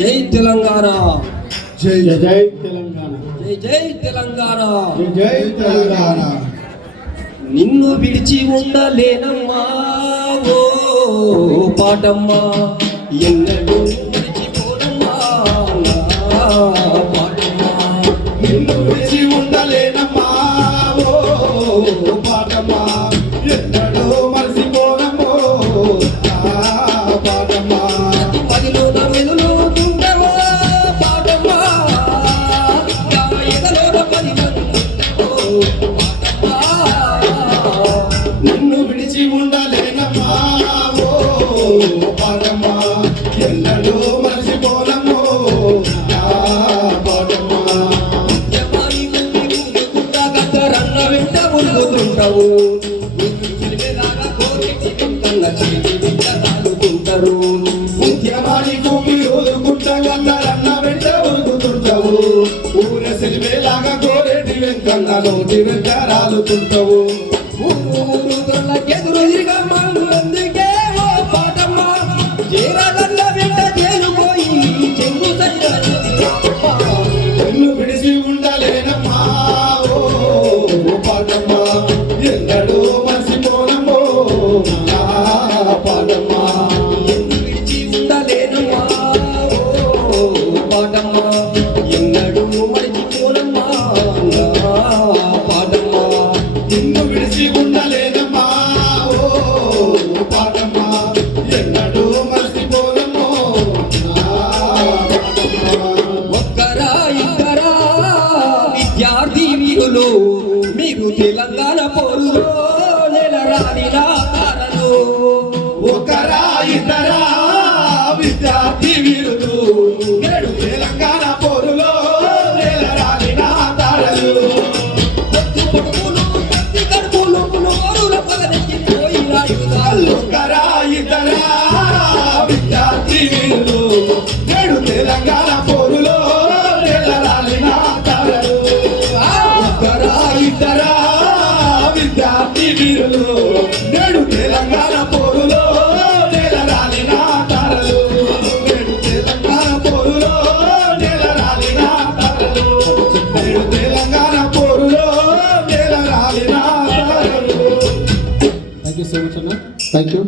తెలంగాణ. జై జై జై తెలంగాణ. జై జై తెలంగాణ. జై జై తెలంగాణ. నిన్ను విడిచి ఉండలేనమ్మా ఓ పాటమ్మా. ఎన్నడూ విడిచిపోనమ్మా నా పాటమ్మా. నిన్ను విడిచి ఉండలేనమ్మా ఓ పాటమ్మా. తెలివేలాగా కోరిక కన్న చేతి వెంట తాగుతుంటారు. ముఖ్యమాని భూమి ఊరుకుంటా గందరన్న వెంట ఉరుకుతుంటావు ఊర సిలిమేలాగా కోరేటి వెంకన్న నోటి వెంట రాలుతుంటావు మీరు తెలంగాణ పోరులో నెలరాలిన ఒకరా ఇద్దరా విద్యార్థి వీరులు విద్యార్థి వీరులు నేడు తెలంగాణ పోరులో నేలరాలిన తారలు. నేడు తెలంగాణ పోరులో నేలరాలిన తారలు. నేడు తెలంగాణ పోరులో నేలరాలిన తారలు. థ్యాంక్ యూ సో మచ్ అన్న. Thank you